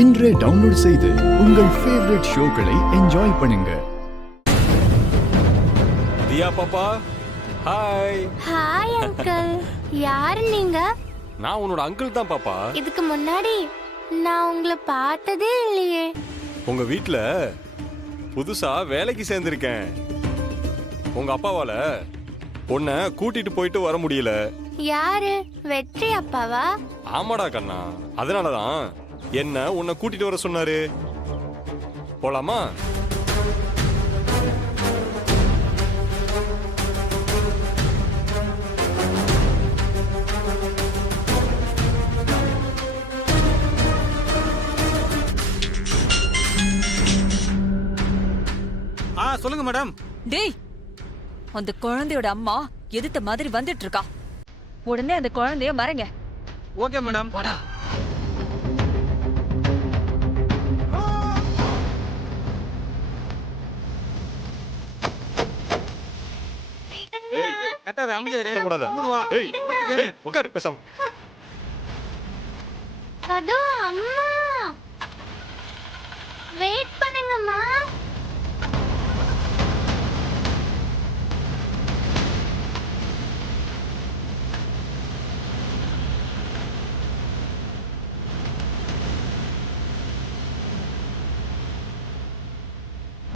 இன்றே டவுன்லோட் செய்து உங்கள் ஃபேவரட் ஷோக்களை என்ஜாய் பண்ணுங்க. தியா பாப்பா, ஹாய். Hi uncle. யாரு நீங்க? நான் உன்னோட அங்கிள் தான் பாப்பா. இதுக்கு முன்னாடி நான் உங்களை பார்த்ததே இல்லையே. உங்க வீட்ல புதுசா வேலைக்கு சேர்ந்திருக்கேன். உங்க அப்பாவால உன்னை கூட்டிட்டு போயிட்டு வர முடியல. யாரு? வெற்றி அப்பாவா? ஆமாடா கண்ணா, அதனாலதான் என்ன உன்னை கூட்டிட்டு வர சொன்னாரு. போலாமா? சொல்லுங்க மேடம். டேய், அந்த குழந்தையோட அம்மா எதிர்த்த மாதிரி வந்துட்டு இருக்கா. உடனே அந்த குழந்தைய மறைங்க. Okay madam. அதோ அம்மா.